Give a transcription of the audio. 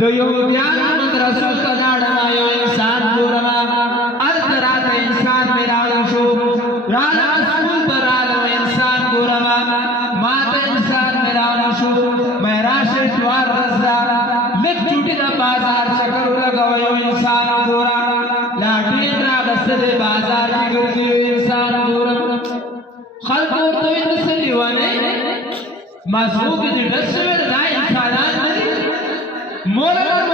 دو یهودیان مدرسو تناڑا یو انسان گورما الترات انسان میراو شو رانا اسکول ترالو انسان گورما مات انسان میراو شو میراش اتوار رزا لک چوٹی دا بازار شکر لگو یو انسان گورا لاٹین را بسد بازار کی گردی یو انسان گورا خلقو تو انسلی وانے مذہوب دی دسویر دا انسانان ندی مولا